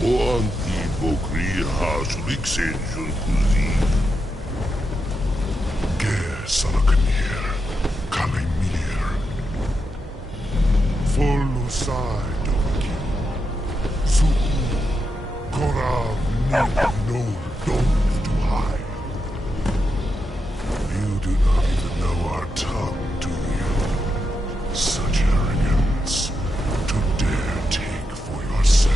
O antipokri haasuliksen kuzi. Ger Salakanir, Kalimir. Folusai Doki. Suku, Korav, no, don't to hide. You do not even know our tongue, do you? Such arrogance to dare take for yourself.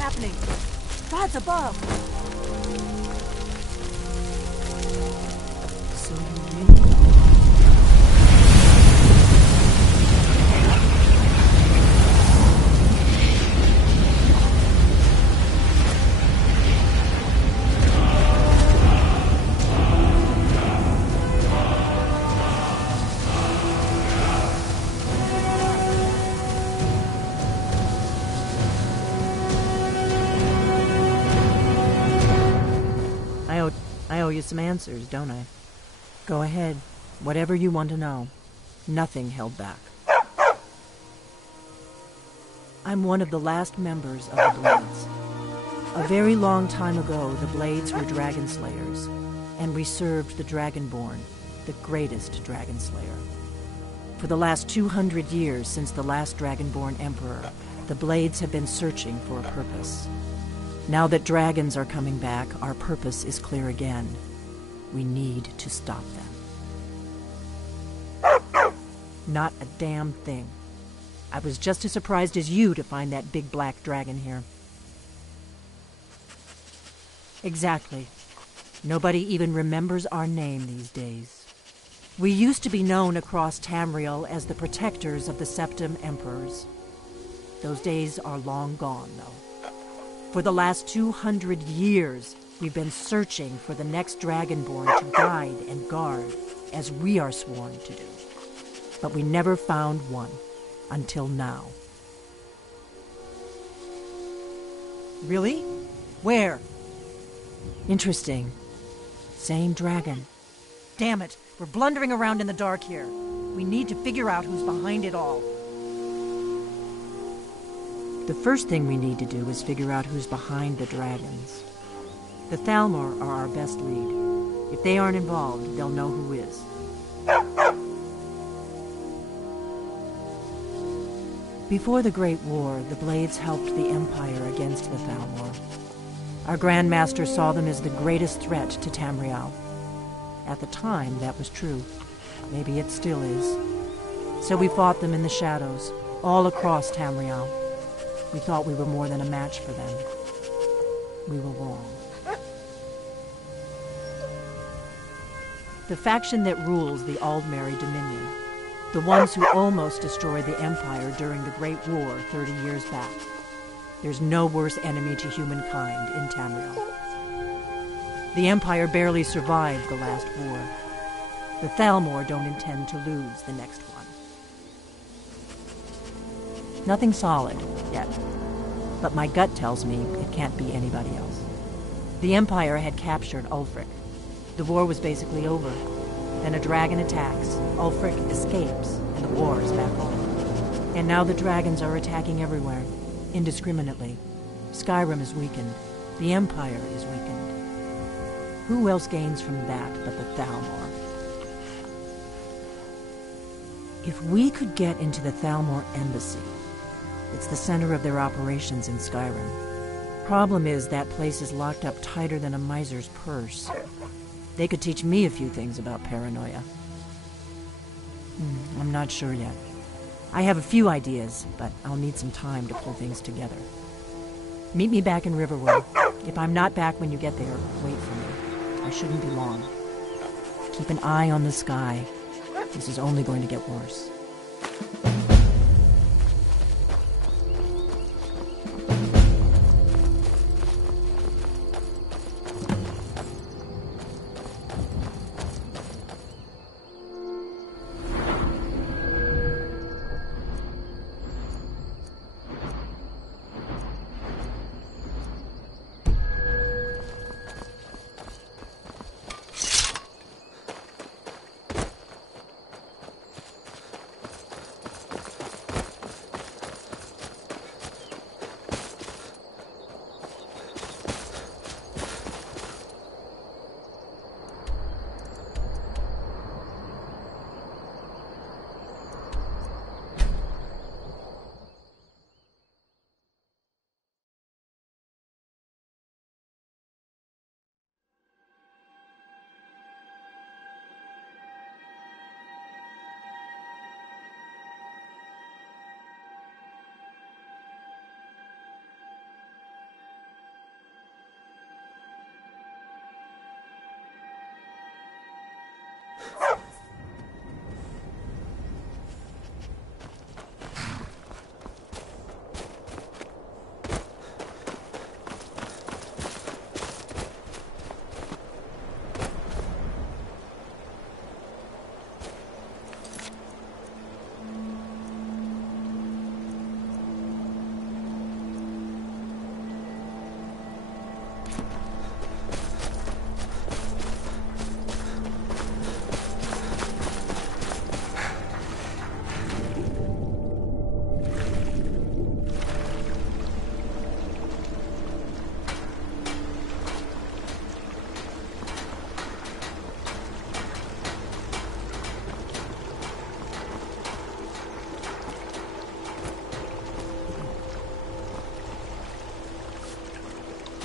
Happening. God's above. So you really... I owe you some answers, don't I? Go ahead. Whatever you want to know. Nothing held back. I'm one of the last members of the Blades. A very long time ago, the Blades were dragon slayers, and we served the Dragonborn, the greatest dragon slayer. For the last 200 years since the last Dragonborn Emperor, the Blades have been searching for a purpose. Now that dragons are coming back, our purpose is clear again. We need to stop them. Not a damn thing. I was just as surprised as you to find that big black dragon here. Exactly. Nobody even remembers our name these days. We used to be known across Tamriel as the protectors of the Septim Emperors. Those days are long gone, though. For the last 200 years, we've been searching for the next Dragonborn to guide and guard, as we are sworn to do. But we never found one, until now. Really? Where? Interesting. Same dragon. Damn it, we're blundering around in the dark here. We need to figure out who's behind it all. The first thing we need to do is figure out who's behind the dragons. The Thalmor are our best lead. If they aren't involved, they'll know who is. Before the Great War, the Blades helped the Empire against the Thalmor. Our Grand Master saw them as the greatest threat to Tamriel. At the time, that was true. Maybe it still is. So we fought them in the shadows, all across Tamriel. We thought we were more than a match for them. We were wrong. The faction that rules the Aldmeri Dominion, the ones who almost destroyed the Empire during the Great War 30 years back. There's no worse enemy to humankind in Tamriel. The Empire barely survived the last war. The Thalmor don't intend to lose the next one. Nothing solid, yet. But my gut tells me it can't be anybody else. The Empire had captured Ulfric. The war was basically over. Then a dragon attacks, Ulfric escapes, and the war is back on. And now the dragons are attacking everywhere, indiscriminately. Skyrim is weakened. The Empire is weakened. Who else gains from that but the Thalmor? If we could get into the Thalmor embassy, it's the center of their operations in Skyrim. Problem is, that place is locked up tighter than a miser's purse. They could teach me a few things about paranoia. I'm not sure yet. I have a few ideas, but I'll need some time to pull things together. Meet me back in Riverwood. If I'm not back when you get there, wait for me. I shouldn't be long. Keep an eye on the sky. This is only going to get worse.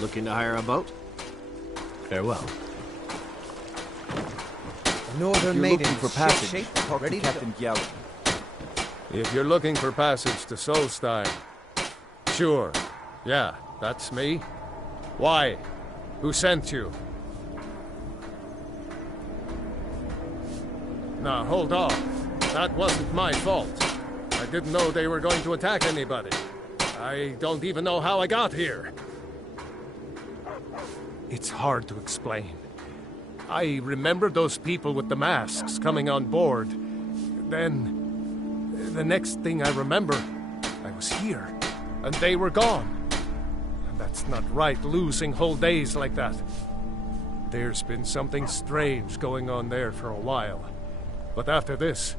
Looking to hire a boat? Farewell. Northern You're maiden looking for passage. ship-shape, Talk to ready to Captain Gallo. If you're looking for passage to Solstein, sure. Yeah, that's me. Why? Who sent you? Now, hold on. That wasn't my fault. I didn't know they were going to attack anybody. I don't even know how I got here. It's hard to explain. I remember those people with the masks coming on board. Then, the next thing I remember, I was here, and they were gone. And that's not right, losing whole days like that. There's been something strange going on there for a while. But after this,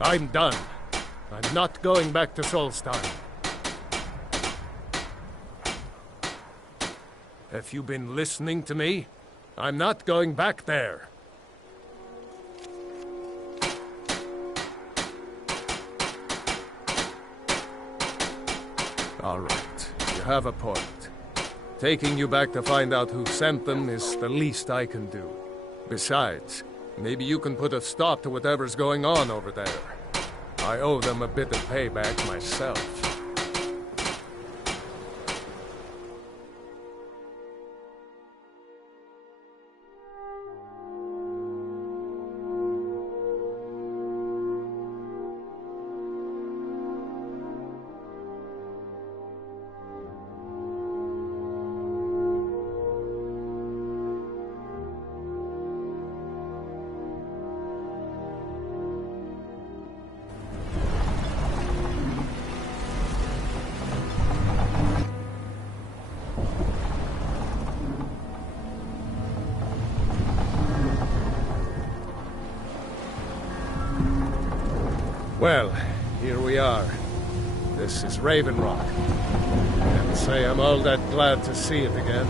I'm done. I'm not going back to Solstein. Have you been listening to me? I'm not going back there. All right, you have a point. Taking you back to find out who sent them is the least I can do. Besides, maybe you can put a stop to whatever's going on over there. I owe them a bit of payback myself. Well, here we are. This is Raven Rock. Can't say I'm all that glad to see it again.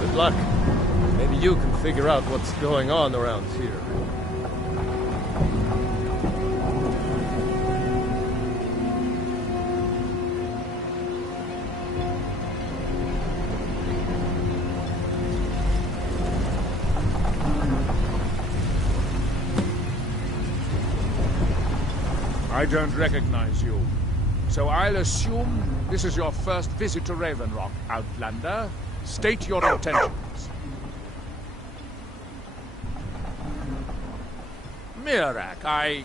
Good luck. Maybe you can figure out what's going on around here. I don't recognize you. So I'll assume this is your first visit to Raven Rock, Outlander. State your intentions. Mirak,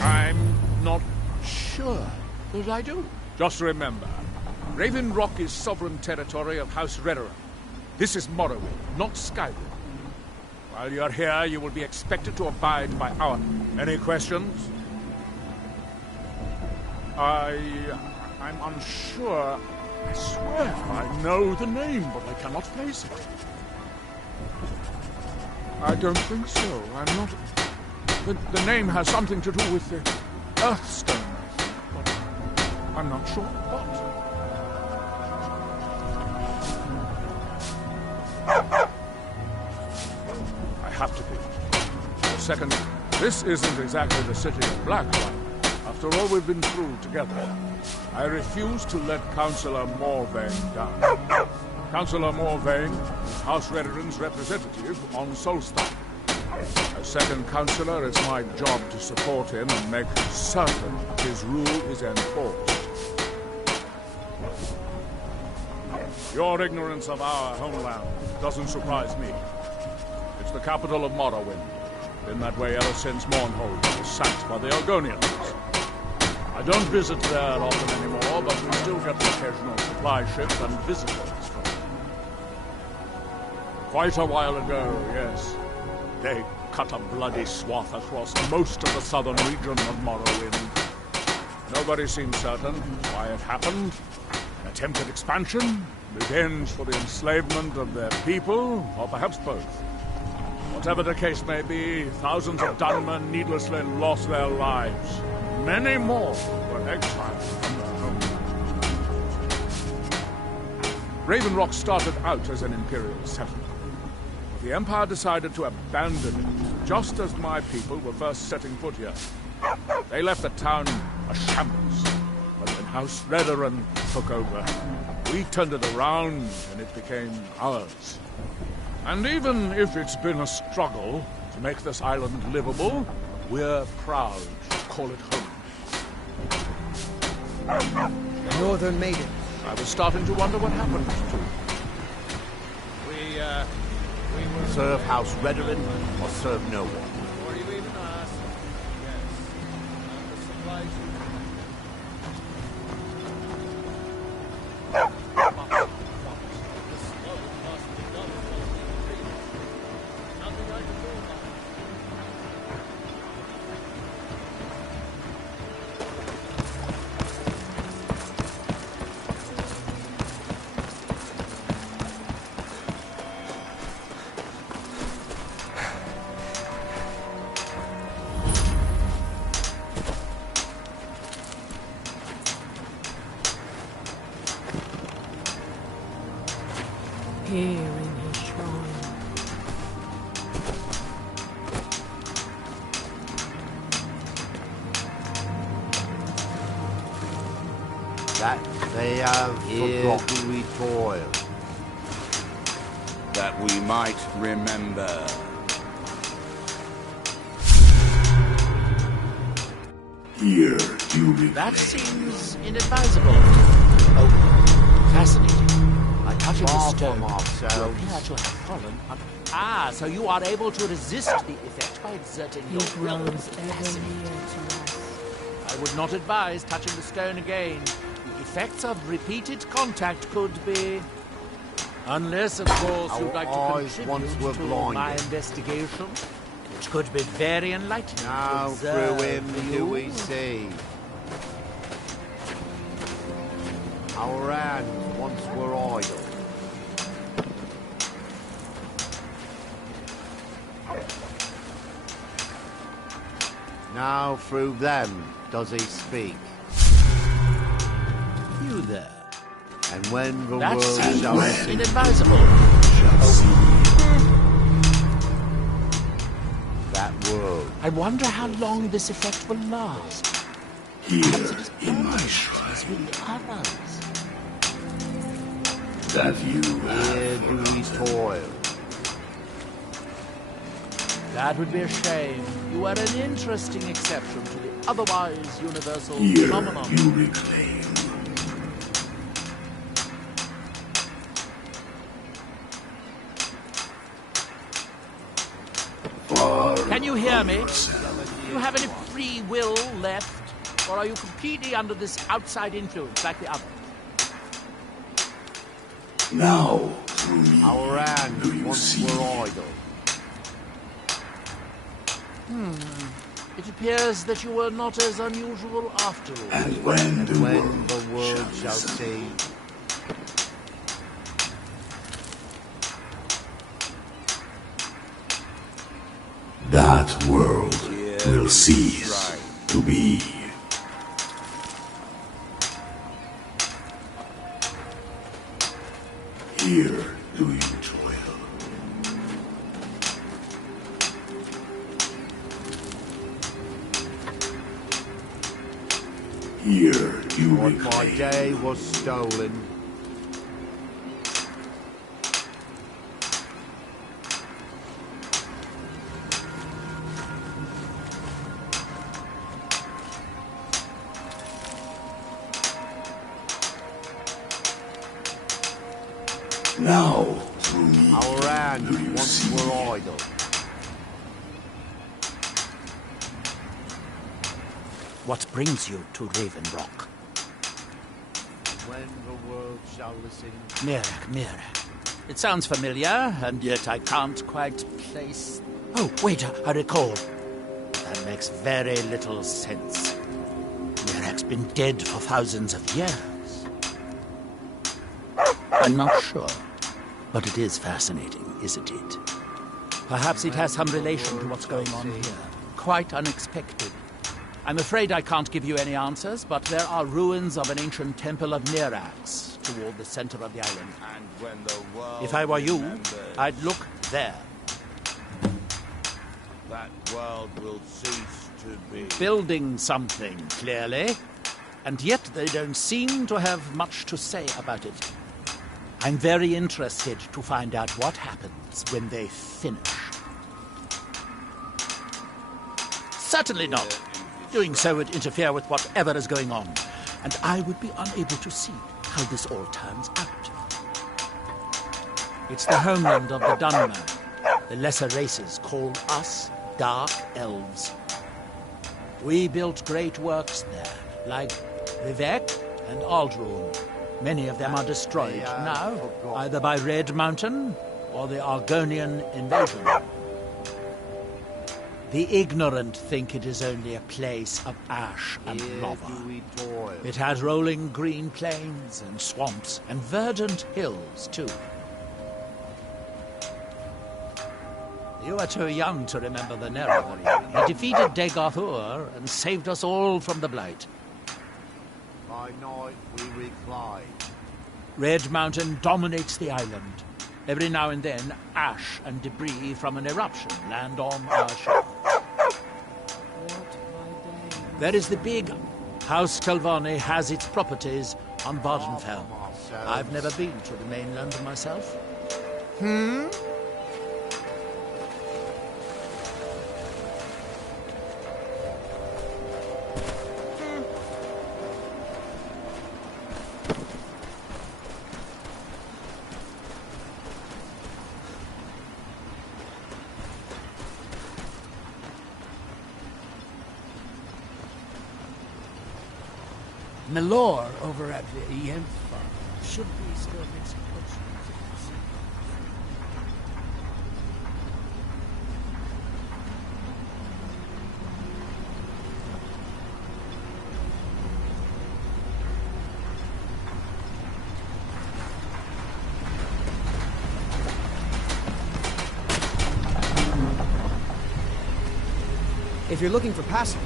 I'm not sure that I do. Just remember, Raven Rock is sovereign territory of House Redoran. This is Morrowind, not Skyrim. While you're here, you will be expected to abide by our... Any questions? I'm unsure. I swear I know the name, but I cannot place it. I don't think so. I'm not... The name has something to do with the Earthstone, I think, but I'm not sure what. I have to be. Second, this isn't exactly the city of Blacklight. After all we've been through together, I refuse to let Councillor Morvain down. Councillor Morvain is House Redoran's representative on Solstheim. As second councillor, it's my job to support him and make certain his rule is enforced. Your ignorance of our homeland doesn't surprise me. It's the capital of Morrowind. Been that way ever since Mournhold was sacked by the Argonians. I don't visit there often anymore, but we still get the occasional supply ship and visitors from them. Quite a while ago, yes. They cut a bloody swath across most of the southern region of Morrowind. Nobody seems certain why it happened. An attempted expansion, revenge for the enslavement of their people, or perhaps both. Whatever the case may be, thousands of Dunmen needlessly lost their lives. Many more were exiled from their homeland. Raven Rock started out as an imperial settlement. But the Empire decided to abandon it, just as my people were first setting foot here. They left the town a shambles. But when House Redoran took over, we turned it around and it became ours. And even if it's been a struggle to make this island livable, we're proud to call it home. The Northern Maiden. I was starting to wonder what happened to it. We were... Serve House Redoran or serve no one? Before you even asked. Yes. And the supplies Nothing I can do about it. Here in his shrine. That they have forgotten we toil. That we might remember. Here you reclaim. That seems inadvisable. Oh, fascinating. By touching the Far stone, from you ourselves. appear to have fallen on... Ah, so you are able to resist the effect by exerting your will. Fascinating. I would not advise touching the stone again. The effects of repeated contact could be... Unless, of course, Our you'd like eyes to once contribute were to blinded. my investigation, which could be very enlightening. Now to through observe him do you. we see. Our hands once were idle. Now through them does he speak. You there. And when the That world seems shall see, inadvisable. that world. I wonder how long this effect will last. Here in my As shrine with the others. that you Here have do we toil. That would be a shame. You are an interesting exception to the otherwise universal Here phenomenon. you reclaim. Far Can you hear me? ourselves. Do you have any free will left? Or are you completely under this outside influence like the others? Now through me Our do hands you once see. were idle. It appears that you were not as unusual after all. And when the When world, the world shall listen, see, that world will cease right. to be. Here do you toil. Here you what my reclaim. day was stolen, Now through me our hands do you once see. were idle. What brings you to Raven Rock? When the world shall listen, Mirak. It sounds familiar, and yet I can't quite place... Oh, wait, I recall. That makes very little sense. Mirak's been dead for thousands of years. I'm not sure, but it is fascinating, isn't it? Perhaps it has some relation to what's going on here. Quite unexpected. I'm afraid I can't give you any answers, but there are ruins of an ancient temple of Nirax toward the center of the island. And when the world If I were you, remembers, I'd look there. that world will cease to be. Building something, clearly. And yet they don't seem to have much to say about it. I'm very interested to find out what happens when they finish. Certainly not. Doing so would interfere with whatever is going on, and I would be unable to see how this all turns out. It's the homeland of the Dunmer. The lesser races call us Dark Elves. We built great works there, like Vivek and Aldrun. Many of them are destroyed now, either by Red Mountain or the Argonian invasion. The ignorant think it is only a place of ash and here lava. do we toil. It has rolling green plains and swamps and verdant hills, too. You are too young to remember the Nerevarine. He defeated Degathur and saved us all from the Blight. By night we recline. Red Mountain dominates the island. Every now and then, ash and debris from an eruption land on our shore. There is the big House Calvani has its properties On Vardenfell. I've never been to the mainland myself. Milor over at the Yenth Farm should be still mixing potions. If you're looking for passage,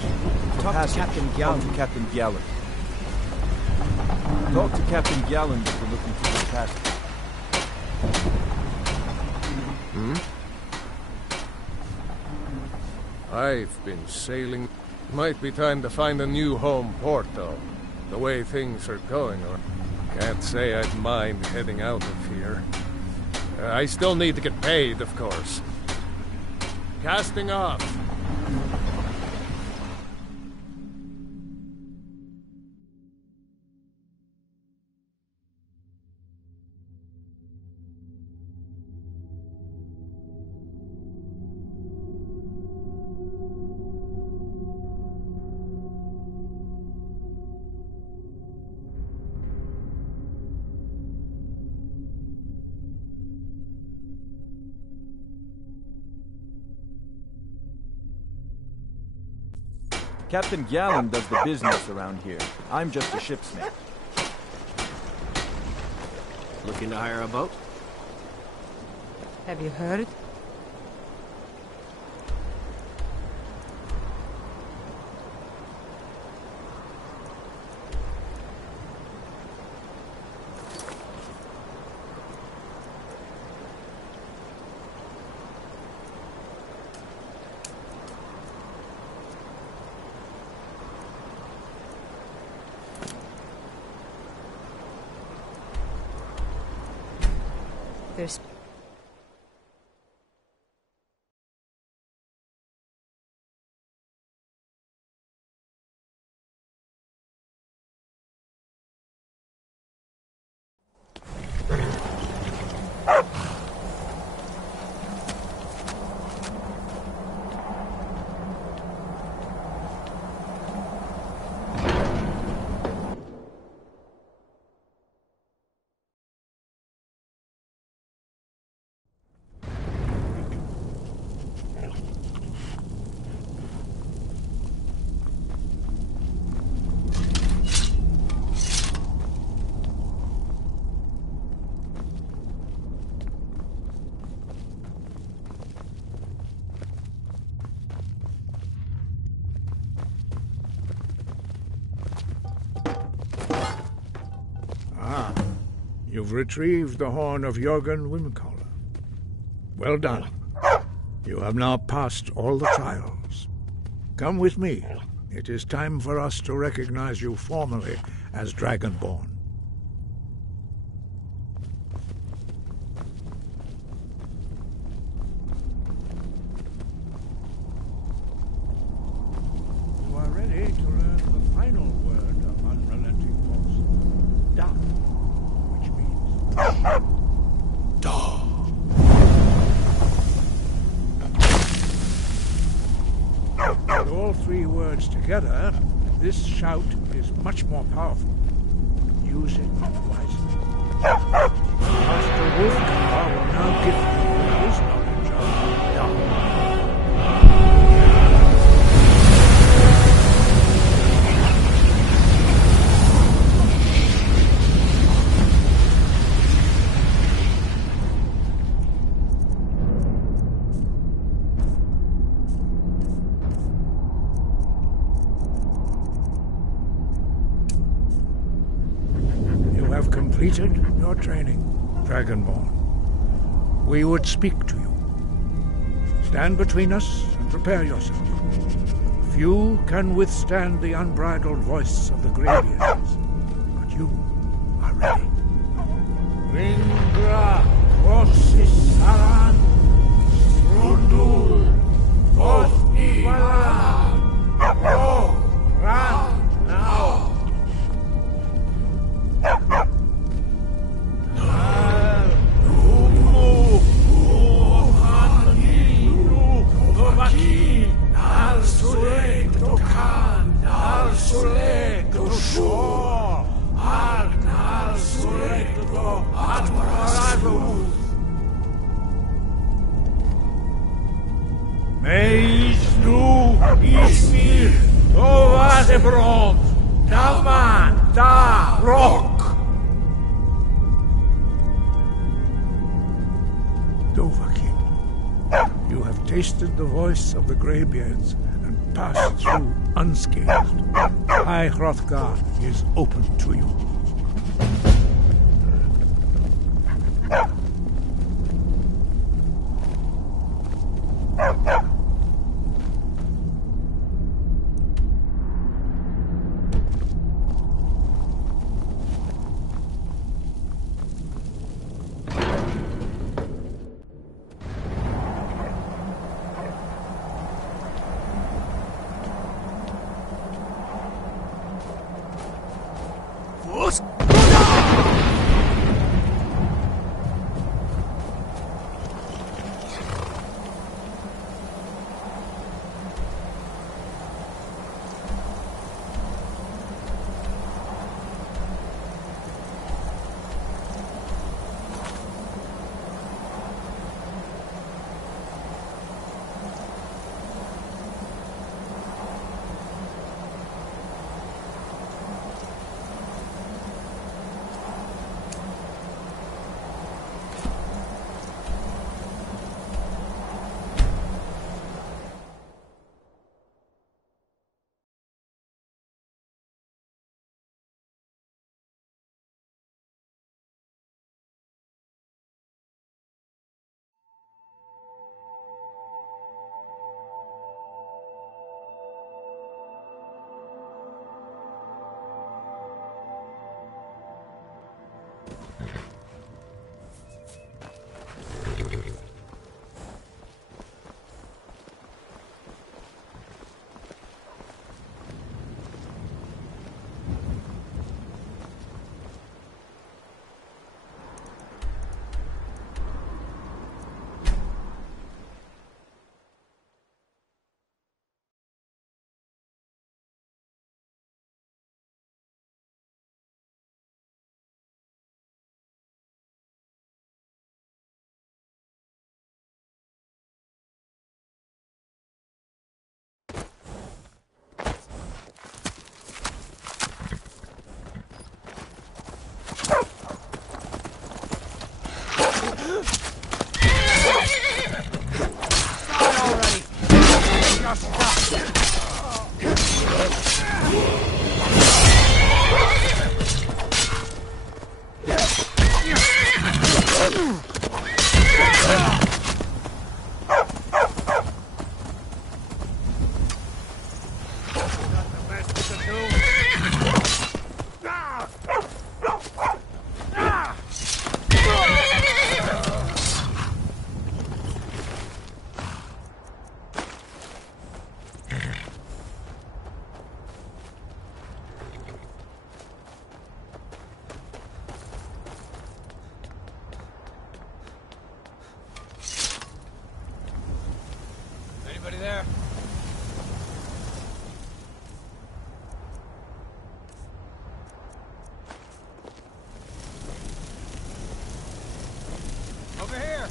talk to Captain Gallant. Talk to Captain Gallant. Talk to Captain Gallant if you're looking for the passage. I've been sailing. Might be time to find a new home port, though. The way things are going, or can't say I'd mind heading out of here. I still need to get paid, of course. Casting off. Captain Gallant does the business around here. I'm just a shipsmith. Looking to hire a boat? Have you heard? There's You've retrieved the horn of Jürgen Wimcaller. Well done. You have now passed all the trials. Come with me. It is time for us to recognize you formally as Dragonborn. You are ready to learn the final word of unrelenting force. Da. Which means... Da. With all three words together, this shout is much more powerful. Use it wisely. Master Wolfgar will now give you his knowledge of Da. Completed your training, Dragonborn. We would speak to you. Stand between us and prepare yourself. Few can withstand the unbridled voice of the Greybeards, but you ready. Ringra, Rosisaran, Rundul, Ostivala, Go, run now. Abroad, Daman, Da, Rock. Dovahkiin, you have tasted the voice of the Greybeards and passed through unscathed. High Hrothgar is open to you. Anybody there? Over here!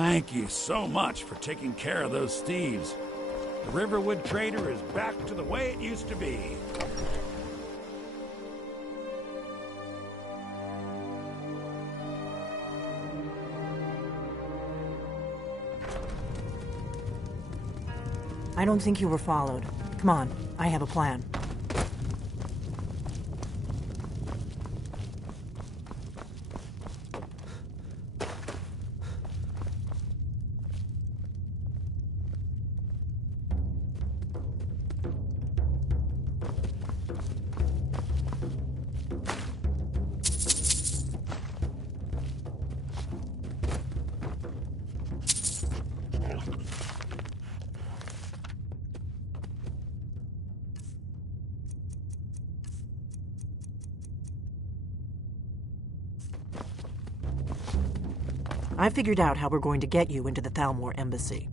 Thank you so much for taking care of those thieves. The Riverwood Trader is back to the way it used to be. I don't think you were followed. Come on, I have a plan. I figured out how we're going to get you into the Thalmor embassy.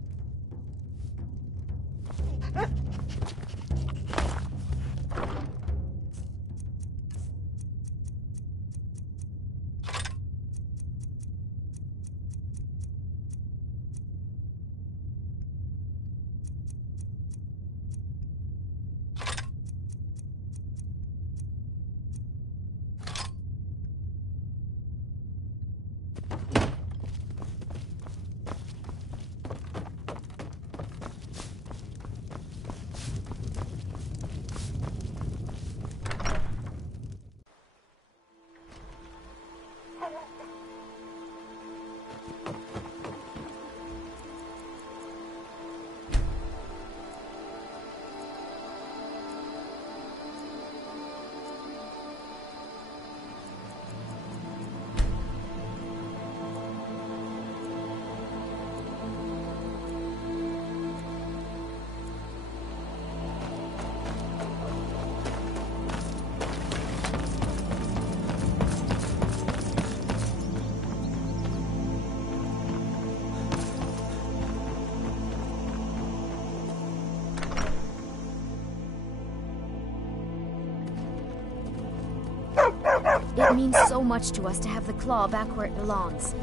It means so much to us to have the claw back where it belongs.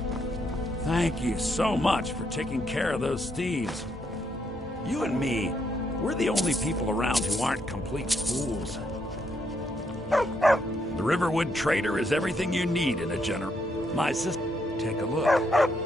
Thank you so much for taking care of those thieves. You and me, we're the only people around who aren't complete fools. The Riverwood Trader is everything you need in a general. My sister, take a look.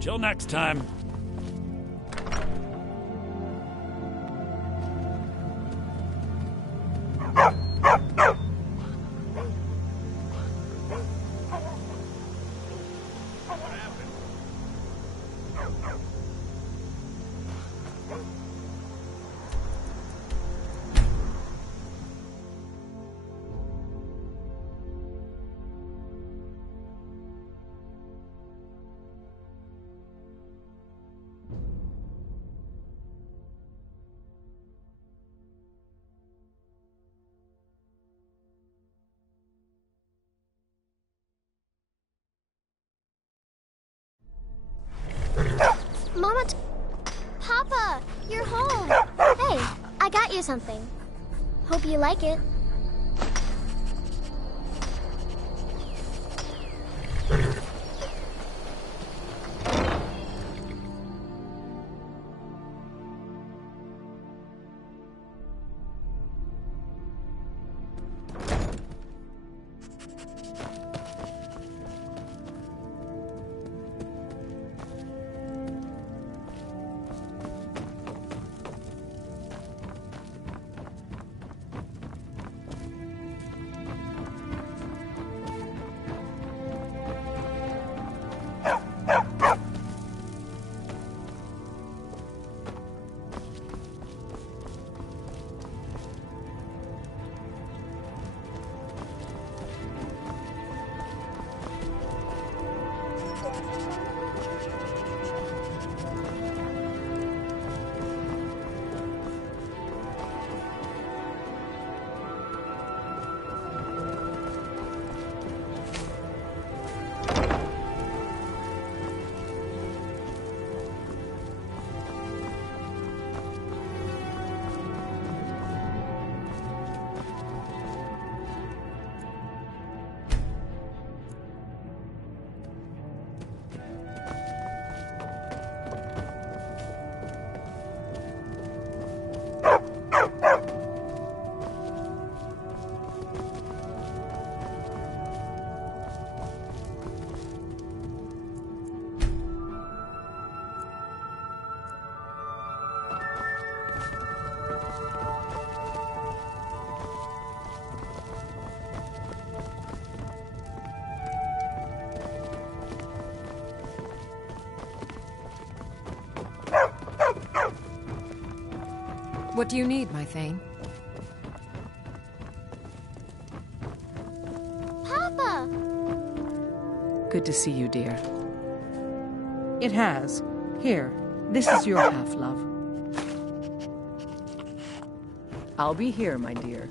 Till next time. You're home. Hey, I got you something. Hope you like it. What do you need, my Thane? Papa! Good to see you, dear. It has. Here, this is your half, love. I'll be here, my dear.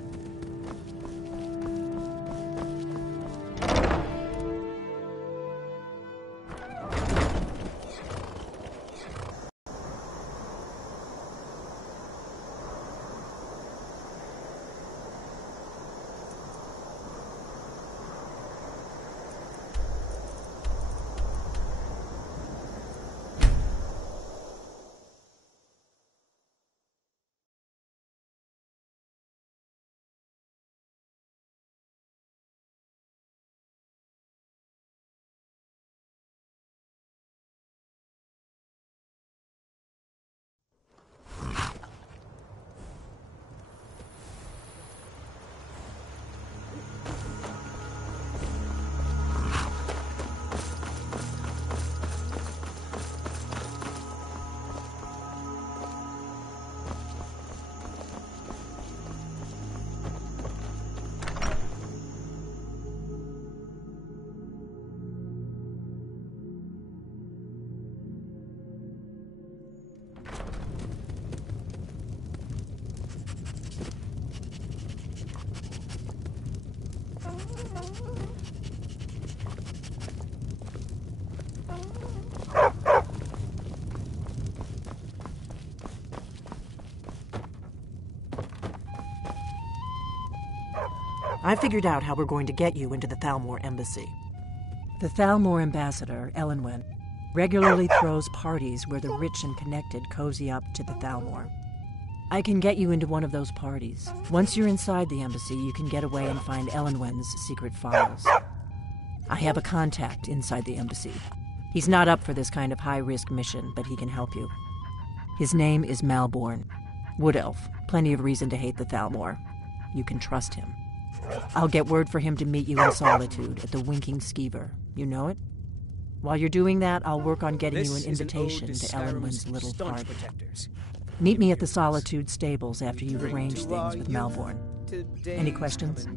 I figured out how we're going to get you into the Thalmor embassy. The Thalmor ambassador, Elenwen, regularly throws parties where the rich and connected cozy up to the Thalmor. I can get you into one of those parties. Once you're inside the embassy, you can get away and find Elenwen's secret files. I have a contact inside the embassy. He's not up for this kind of high-risk mission, but he can help you. His name is Malborn. Wood Elf. Plenty of reason to hate the Thalmor. You can trust him. I'll get word for him to meet you in Solitude at the Winking Skeever. You know it? While you're doing that, I'll work on getting you an invitation to Elenwen's little party. Meet me at the Solitude stables after you've arranged things with Malborn. Any questions?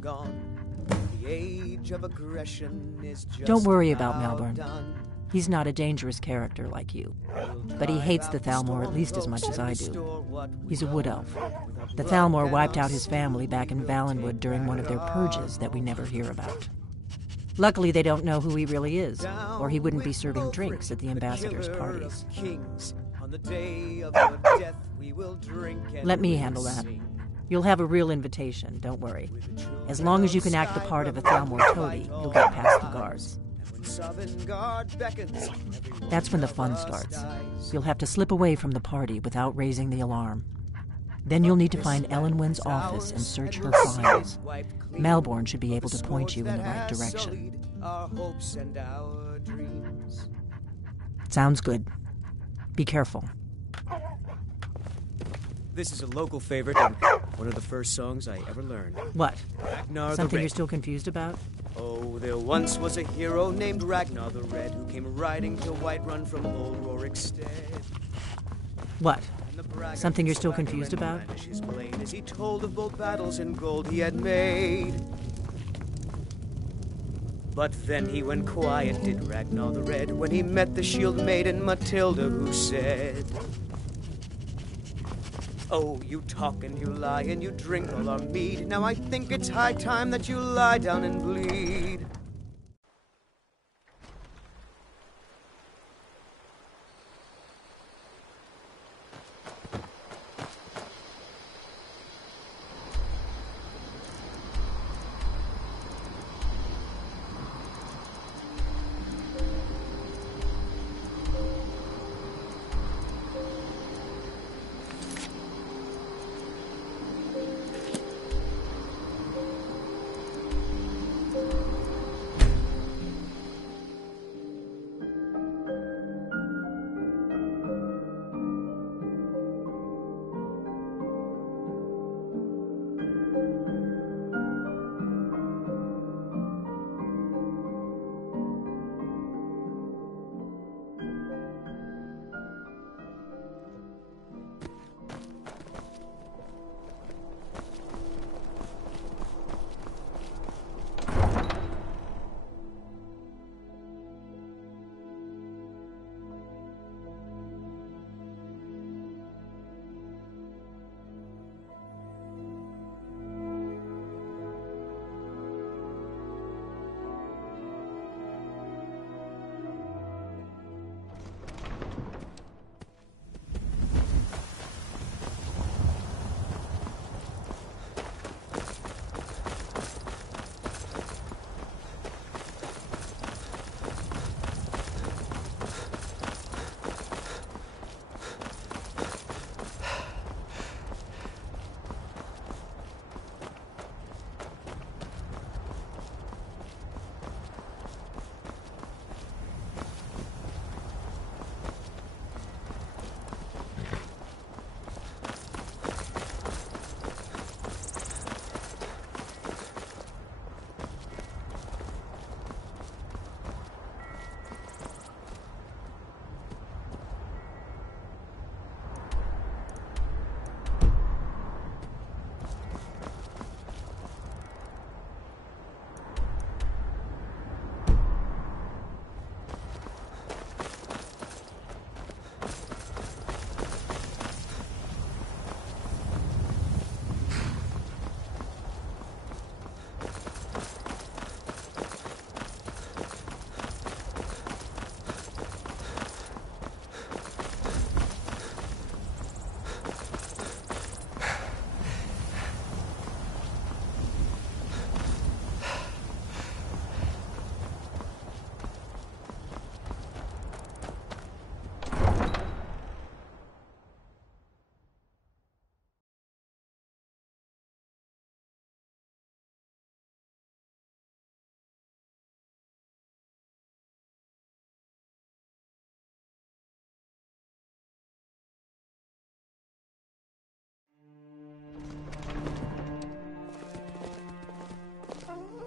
Don't worry about Malborn. He's not a dangerous character like you. But he hates the Thalmor at least as much as I do. He's a wood elf. The Thalmor wiped out his family back in Valenwood during one of their purges that we never hear about. Luckily, they don't know who he really is, or he wouldn't be serving drinks at the ambassadors' parties. On the day of your death, we will drink and Let me handle that. You'll have a real invitation, don't worry. As long as you can act the part of a Thalmor toady, you'll get past the guards. That's when the fun starts. You'll have to slip away from the party without raising the alarm. Then you'll need to find Elenwen's office and search her files. Malborn should be able to point you in the right direction. Sounds good. Be careful. This is a local favorite and one of the first songs I ever learned. What? Ragnar Something the Red. you're still confused about? Oh, there once was a hero named Ragnar the Red who came riding to Whiterun from old Rorikstead. What? Something you're still confused about? His blade as he told of bold battles in gold he had made. But then he went quiet, did Ragnar the Red, when he met the shield maiden Matilda, who said, "Oh, you talk and you lie and you drink all our mead. Now I think it's high time that you lie down and bleed."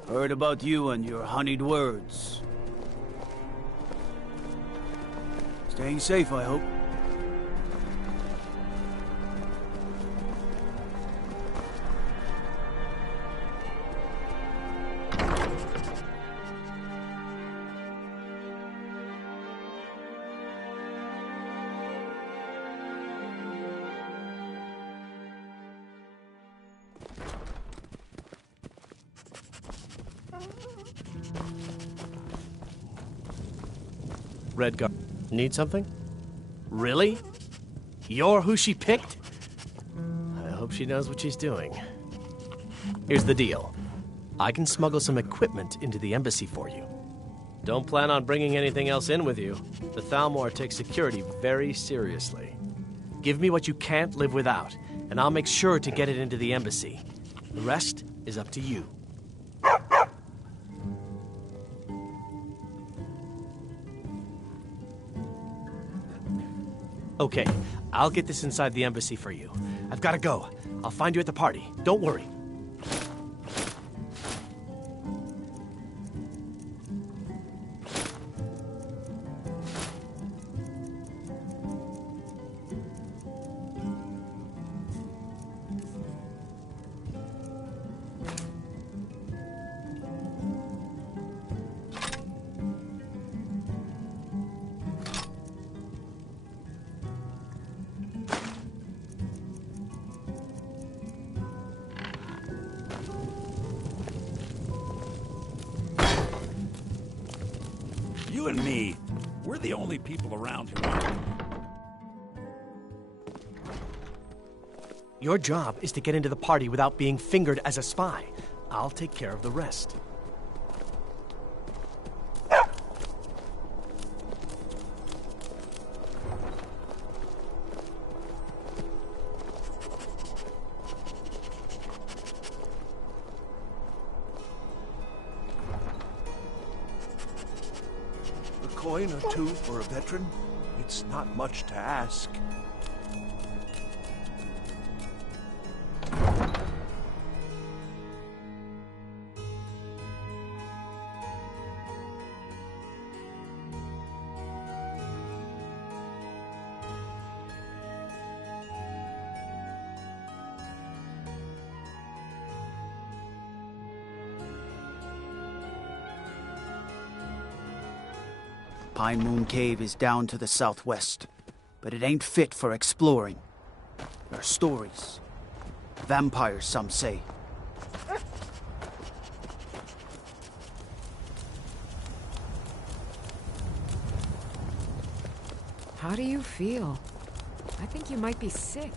Heard about you and your honeyed words. Staying safe, I hope. Redguard. Need something? Really? You're who she picked? I hope she knows what she's doing. Here's the deal. I can smuggle some equipment into the embassy for you. Don't plan on bringing anything else in with you. The Thalmor takes security very seriously. Give me what you can't live without, and I'll make sure to get it into the embassy. The rest is up to you. Okay, I'll get this inside the embassy for you. I've got to go. I'll find you at the party. Don't worry. You and me, we're the only people around who aren't. Your job is to get into the party without being fingered as a spy. I'll take care of the rest. A coin or two for a veteran? It's not much to ask. Pine Moon Cave is down to the southwest, but it ain't fit for exploring. There are stories. Vampires, some say. How do you feel? I think you might be sick.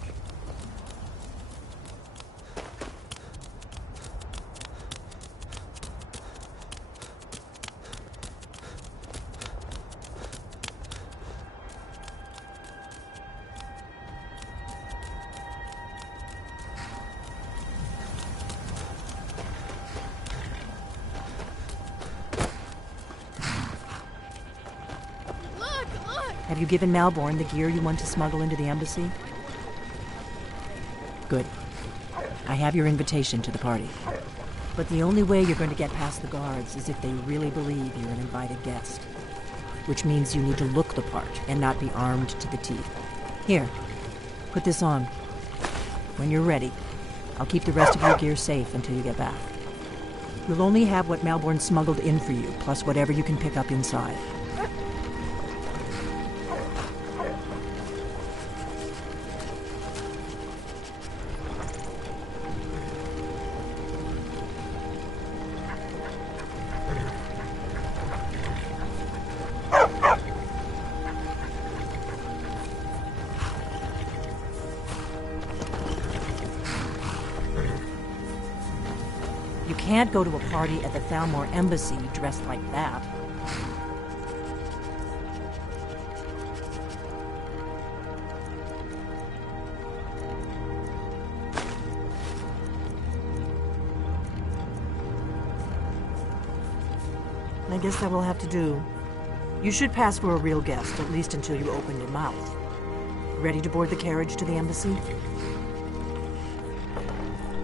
Have you given Malborn the gear you want to smuggle into the embassy? Good. I have your invitation to the party. But the only way you're going to get past the guards is if they really believe you're an invited guest. Which means you need to look the part and not be armed to the teeth. Here, put this on. When you're ready, I'll keep the rest of your gear safe until you get back. You'll only have what Malborn smuggled in for you, plus whatever you can pick up inside. You can't go to a party at the Thalmor embassy dressed like that. I guess that will have to do. You should pass for a real guest, at least until you open your mouth. Ready to board the carriage to the embassy?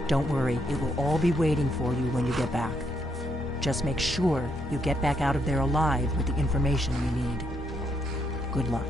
Don't worry, it will all be waiting for you when you get back. Just make sure you get back out of there alive with the information we need. Good luck.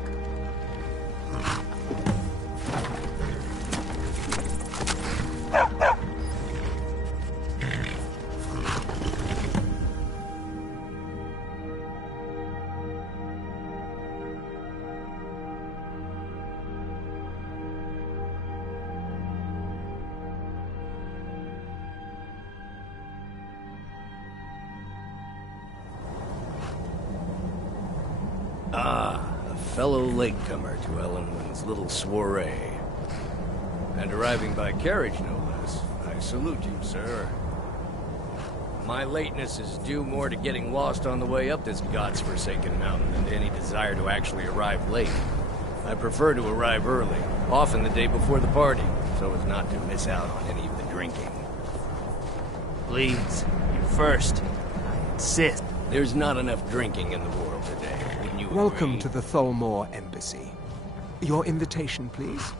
A fellow latecomer to Ellenwood's little soiree. And arriving by carriage, no less. I salute you, sir. My lateness is due more to getting lost on the way up this god's-forsaken mountain than to any desire to actually arrive late. I prefer to arrive early, often the day before the party, so as not to miss out on any of the drinking. Please, you first. I insist. There's not enough drinking in the world today, wouldn't you Welcome agree? to the Thalmor Embassy. Your invitation, please.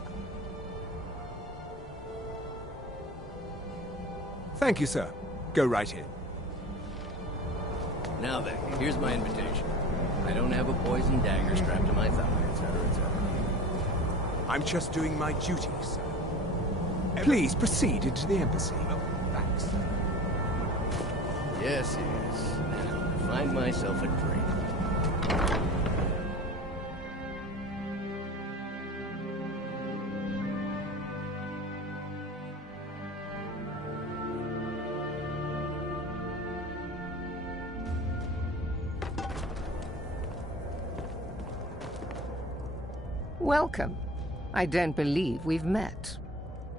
Thank you, sir. Go right in. Now then, here's my invitation. I don't have a poison dagger strapped to my thigh, etc., etc. I'm just doing my duties. Please proceed into the embassy. Thanks. Yes, yes. Now, find myself a drink. Welcome. I don't believe we've met.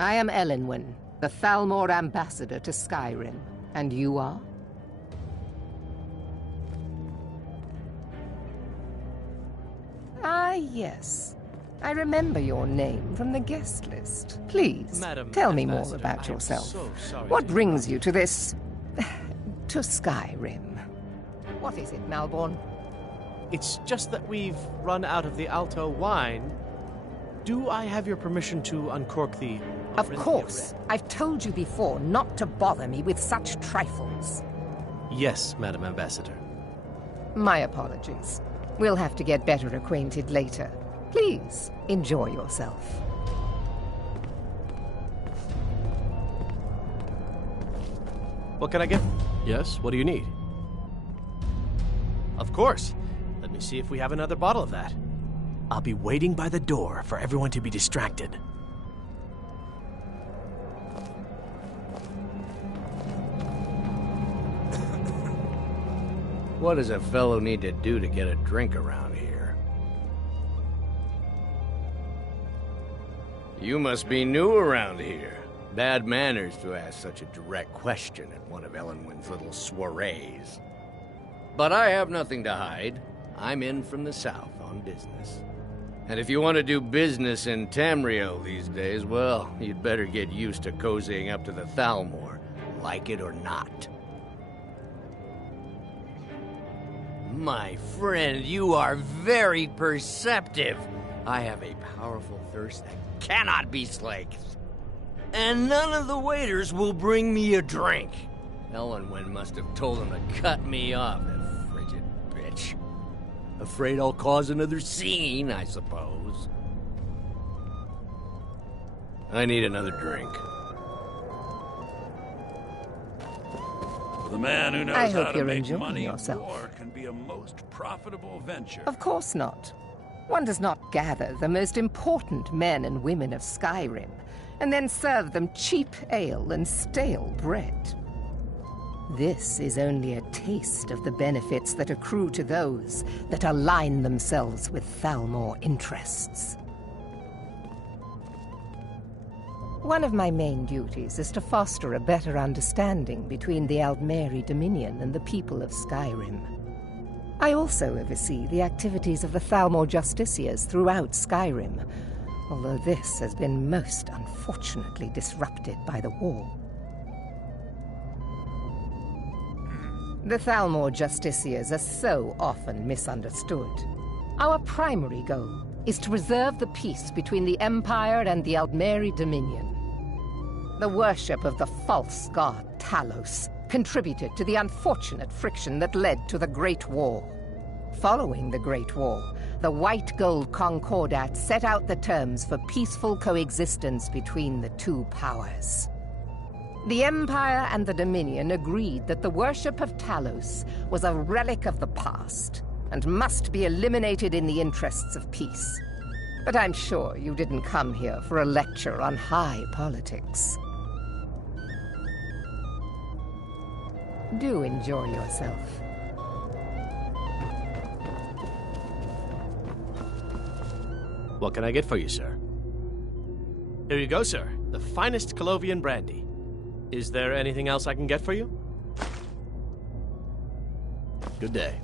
I am Elenwen, the Thalmor ambassador to Skyrim. And you are? Ah, yes. I remember your name from the guest list. Please, Madam tell me Ambassador, more about I am yourself. so sorry What to brings you to this... to Skyrim? What is it, Malborn? It's just that we've run out of the Alto wine. Do I have your permission to uncork the... Of course. I've told you before not to bother me with such trifles. Yes, Madam Ambassador. My apologies. We'll have to get better acquainted later. Please, enjoy yourself. What can I get? Yes, what do you need? Of course. Let me see if we have another bottle of that. I'll be waiting by the door for everyone to be distracted. What does a fellow need to do to get a drink around here? You must be new around here. Bad manners to ask such a direct question at one of Ellenwood's little soirees. But I have nothing to hide. I'm in from the south on business. And if you want to do business in Tamriel these days, well, you'd better get used to cozying up to the Thalmor, like it or not. My friend, you are very perceptive. I have a powerful thirst that cannot be slaked. And none of the waiters will bring me a drink. Ellenwood must have told him to cut me off, that frigid bitch. Afraid I'll cause another scene, I suppose. I need another drink. For the man who knows I how hope to you're make enjoying money, yourself. war can be a most profitable venture. Of course not. One does not gather the most important men and women of Skyrim and then serve them cheap ale and stale bread. This is only a taste of the benefits that accrue to those that align themselves with Thalmor interests. One of my main duties is to foster a better understanding between the Aldmeri Dominion and the people of Skyrim. I also oversee the activities of the Thalmor Justiciars throughout Skyrim, although this has been most unfortunately disrupted by the war. The Thalmor Justiciars are so often misunderstood. Our primary goal is to preserve the peace between the Empire and the Aldmeri Dominion. The worship of the false god Talos contributed to the unfortunate friction that led to the Great War. Following the Great War, the White Gold Concordat set out the terms for peaceful coexistence between the two powers. The Empire and the Dominion agreed that the worship of Talos was a relic of the past and must be eliminated in the interests of peace. But I'm sure you didn't come here for a lecture on high politics. Do enjoy yourself. What can I get for you, sir? Here you go, sir. The finest Colovian brandy. Is there anything else I can get for you? Good day.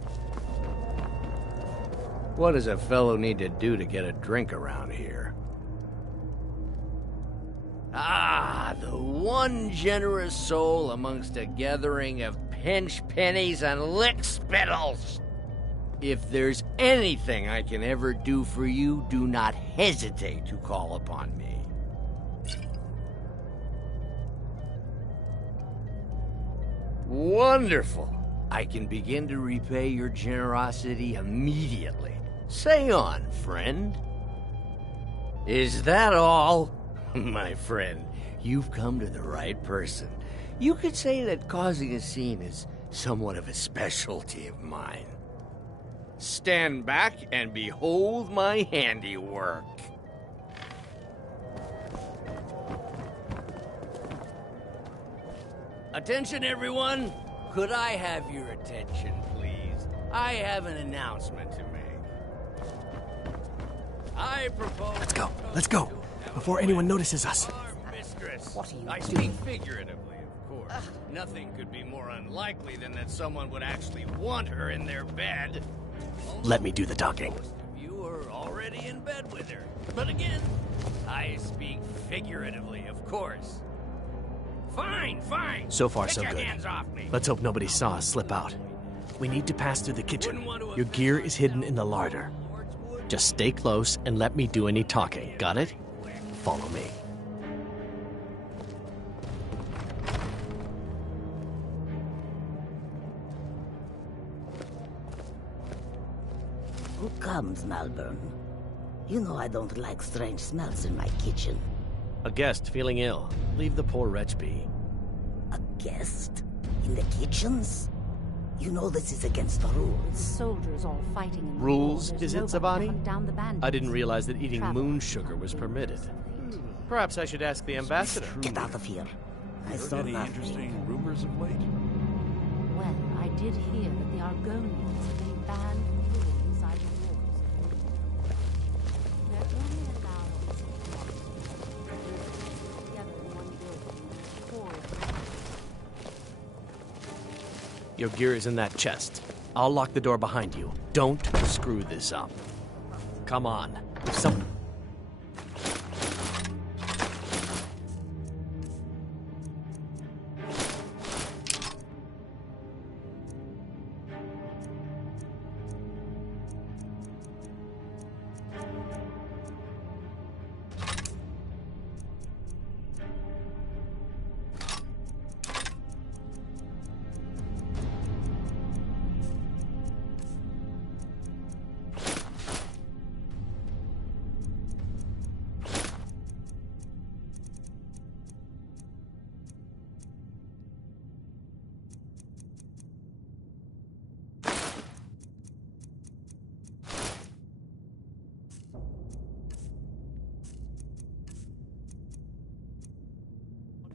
What does a fellow need to do to get a drink around here? Ah, the one generous soul amongst a gathering of pinch pennies and lick spittles. If there's anything I can ever do for you, do not hesitate to call upon me. Wonderful. I can begin to repay your generosity immediately. Say on, friend. Is that all? My friend, you've come to the right person. You could say that causing a scene is somewhat of a specialty of mine. Stand back and behold my handiwork. Attention, everyone! Could I have your attention, please? I have an announcement to make. I propose... Let's go, before anyone notices us. Mistress. What are you I doing? speak figuratively, of course. Nothing could be more unlikely than that someone would actually want her in their bed. Let me do the talking. Most of you are already in bed with her. But again, I speak figuratively, of course. Fine, fine. So far, Get so your good. hands off me. Let's hope nobody saw us slip out. We need to pass through the kitchen. Your gear is hidden in the larder. Just stay close and let me do any talking. Got it? Follow me. Who comes, Malvern? You know I don't like strange smells in my kitchen. A guest feeling ill. Leave the poor wretch be. A guest? In the kitchens? You know this is against the rules. Soldiers all fighting in the Rules, war. There's is it, nobody to Savani? hunt down the bandits. I didn't realize that eating Travel. moon sugar was permitted. Perhaps I should ask the ambassador. Get out of here. I saw Any nothing. interesting rumors of late? Well, I did hear that the Argonians have been banned from living inside the walls. They're only allowed to sit together in one building. Four Your gear is in that chest. I'll lock the door behind you. Don't screw this up. Come on. If some...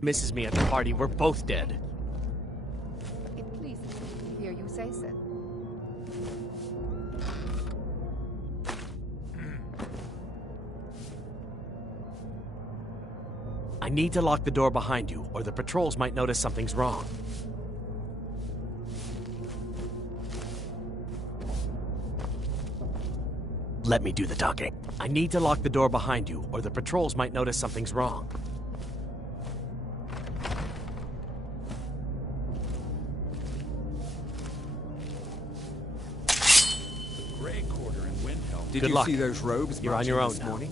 misses me at the party, we're both dead. It pleases me to hear you say so. I need to lock the door behind you, or the patrols might notice something's wrong. Let me do the talking. I need to lock the door behind you, or the patrols might notice something's wrong. Grey Quarter and Windhelm. Did Good you luck. see those robes You're on marching your own this now. morning?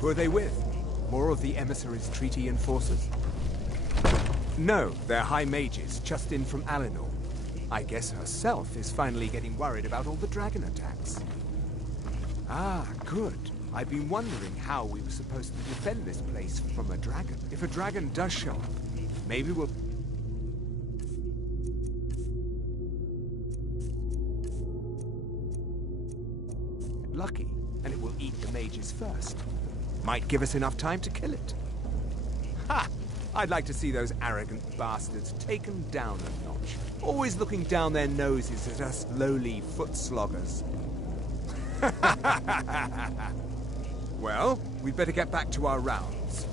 Who are they with? More of the emissaries' treaty enforcers? No, they're high mages, just in from Alinor. I guess herself is finally getting worried about all the dragon attacks. Ah, good. I've been wondering how we were supposed to defend this place from a dragon. If a dragon does show up, maybe we'll... lucky, and it will eat the mages first. Might give us enough time to kill it. Ha! I'd like to see those arrogant bastards taken down a notch. Always looking down their noses at us lowly foot sloggers. Well, we'd better get back to our rounds.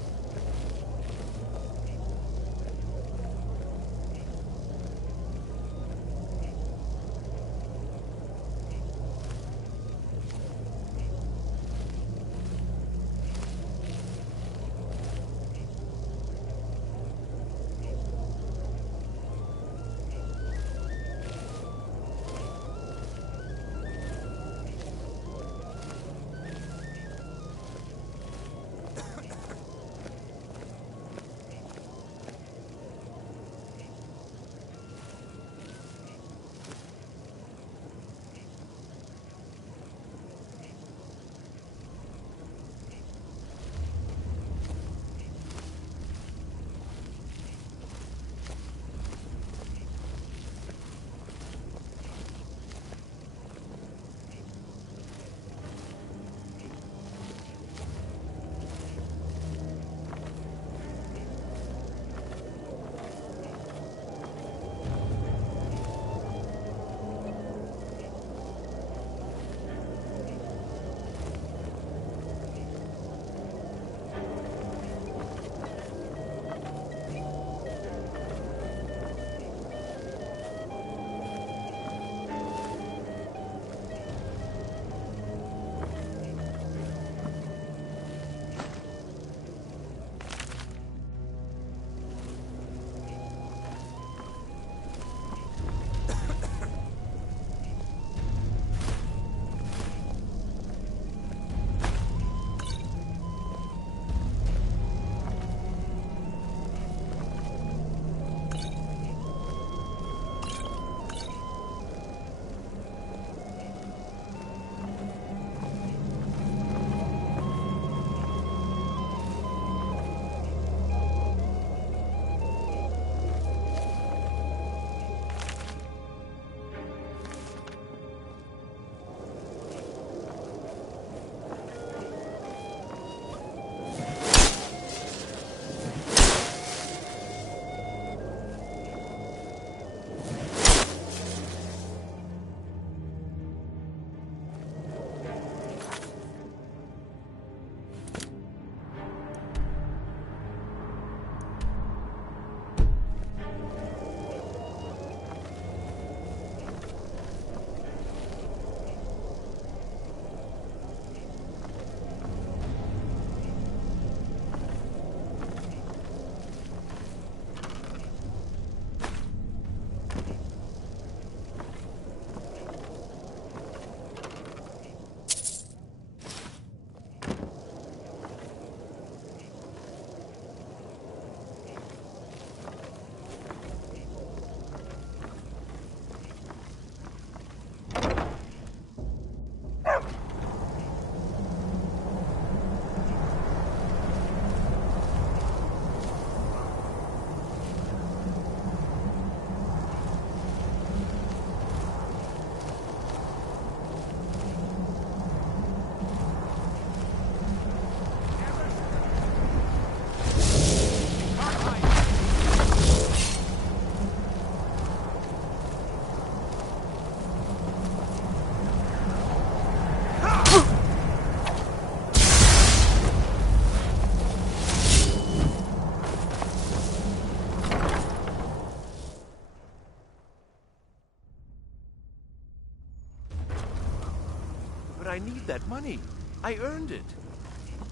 But I need that money. I earned it.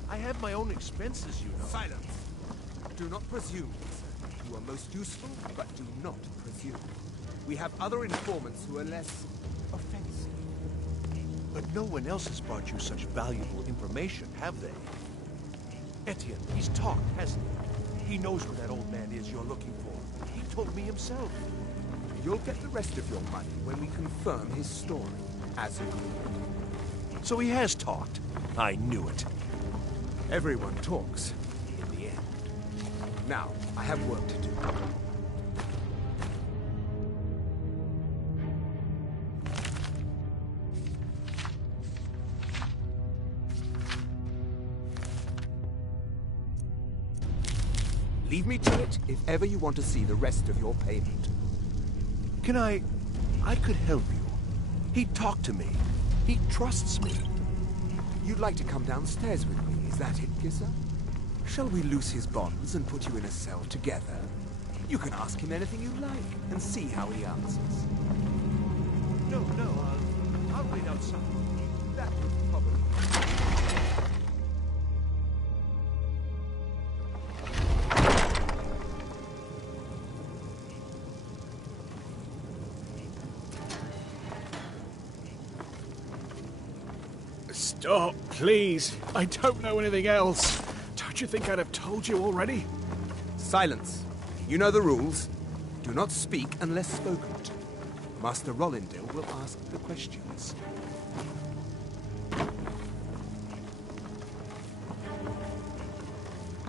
I have my own expenses, you know. Silence! Do not presume, sir. You are most useful, but do not presume. We have other informants who are less offensive. But no one else has brought you such valuable information, have they? Etienne, he's talked, hasn't he? He knows where that old man is you're looking for. He told me himself. You'll get the rest of your money when we confirm his story, as agreed. So he has talked. I knew it. Everyone talks, in the end. Now, I have work to do. Leave me to it if ever you want to see the rest of your payment. Can I could help you. He talked to me. He trusts me. You'd like to come downstairs with me, is that it, Gissa? Shall we loose his bonds and put you in a cell together? You can ask him anything you like and see how he answers. No, I'll wait outside. That would probably... Stop, please. I don't know anything else. Don't you think I'd have told you already? Silence. You know the rules. Do not speak unless spoken to. Master Rollindale will ask the questions.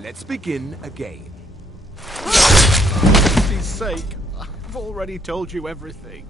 Let's begin again. For pity's sake, I've already told you everything.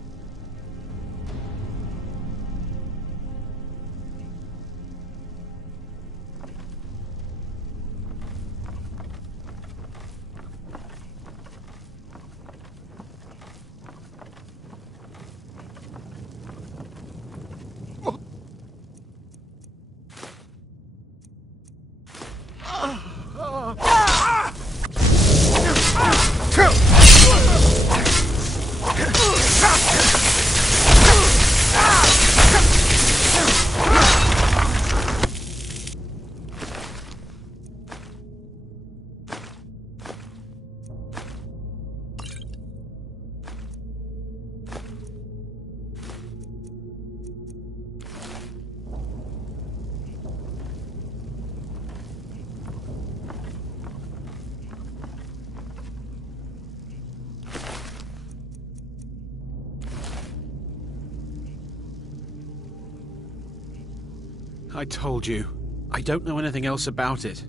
I told you. I don't know anything else about it.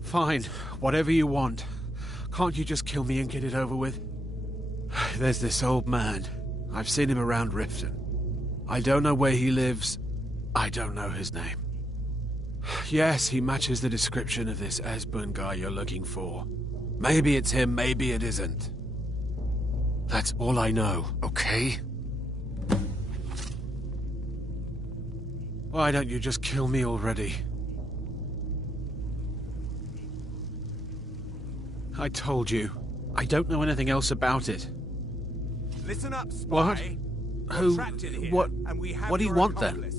Fine, whatever you want. Can't you just kill me and get it over with? There's this old man. I've seen him around Riften. I don't know where he lives. I don't know his name. Yes, he matches the description of this Esbern guy you're looking for. Maybe it's him, maybe it isn't. That's all I know, okay? Why don't you just kill me already? I told you. I don't know anything else about it. Listen up, spy. What? Who? What? What do you want then?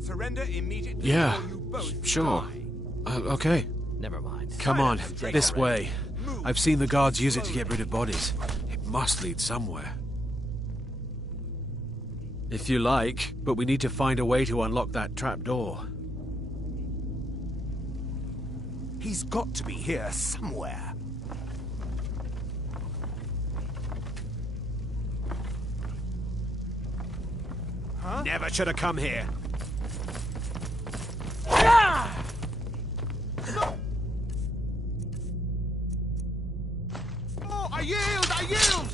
Surrender immediately. Yeah, or you both sure. Okay. Never mind. Come on, this way. I've seen the guards use it to get rid of bodies. It must lead somewhere. If you like, but we need to find a way to unlock that trapdoor. He's got to be here somewhere. Huh? Never should have come here. Oh, I yield! I yield!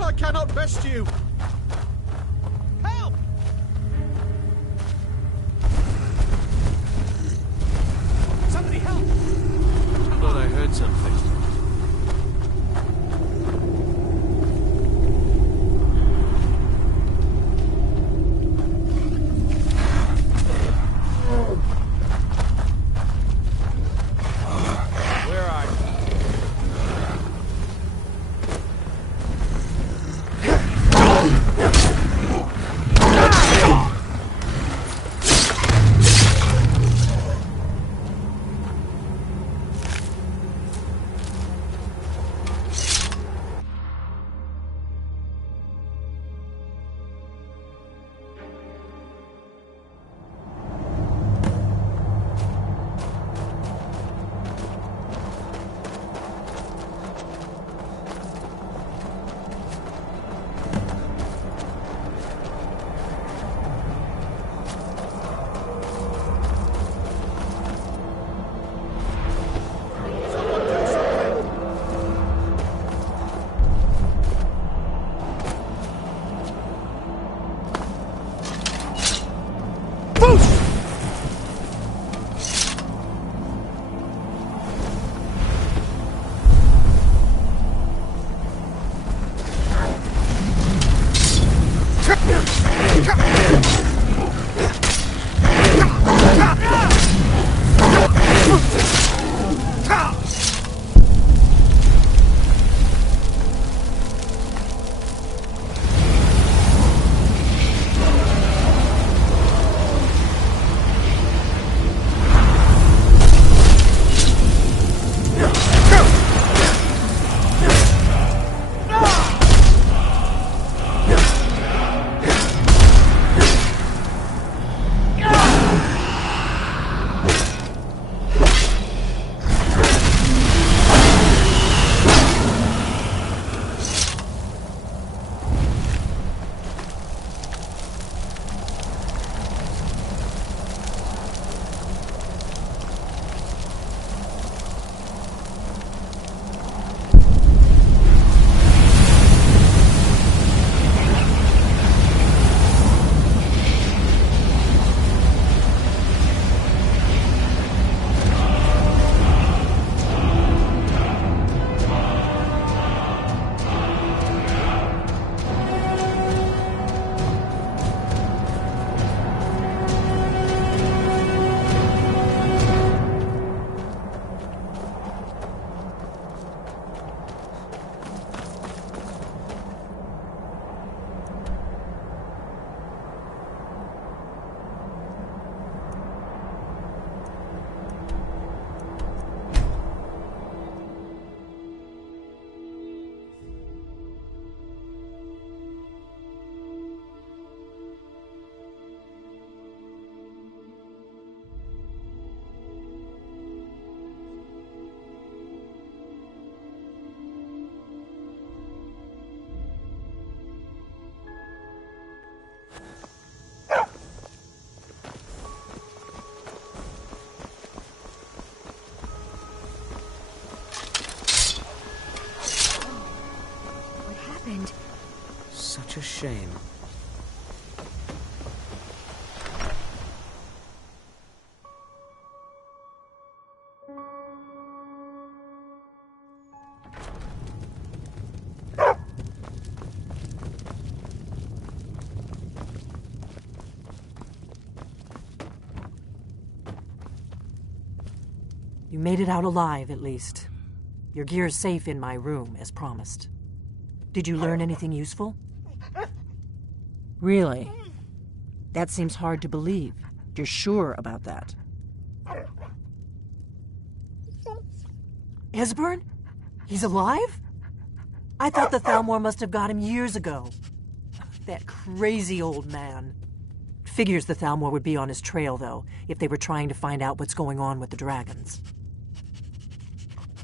I cannot best you! Help! Somebody help! I thought I heard something. Such a shame. You made it out alive, at least. Your gear's safe in my room, as promised. Did you learn anything useful? Really? That seems hard to believe. You're sure about that? Esbern? He's alive? I thought the Thalmor must have got him years ago. That crazy old man. Figures the Thalmor would be on his trail, though, if they were trying to find out what's going on with the dragons.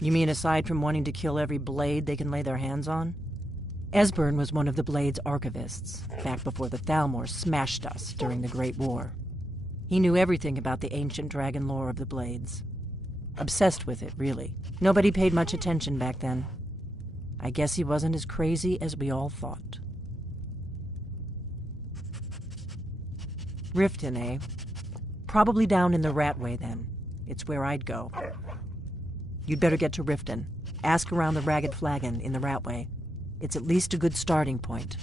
You mean aside from wanting to kill every blade they can lay their hands on? Esbern was one of the Blade's archivists, back before the Thalmor smashed us during the Great War. He knew everything about the ancient dragon lore of the Blades. Obsessed with it, really. Nobody paid much attention back then. I guess he wasn't as crazy as we all thought. Riften, eh? Probably down in the Ratway, then. It's where I'd go. You'd better get to Riften. Ask around the Ragged Flagon in the Ratway. It's at least a good starting point.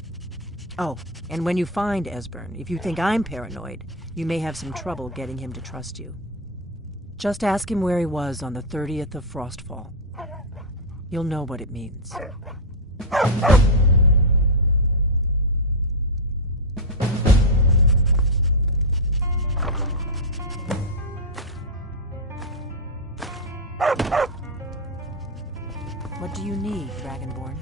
Oh, and when you find Esbern, if you think I'm paranoid, you may have some trouble getting him to trust you. Just ask him where he was on the 30th of Frostfall. You'll know what it means. What do you need, Dragonborn?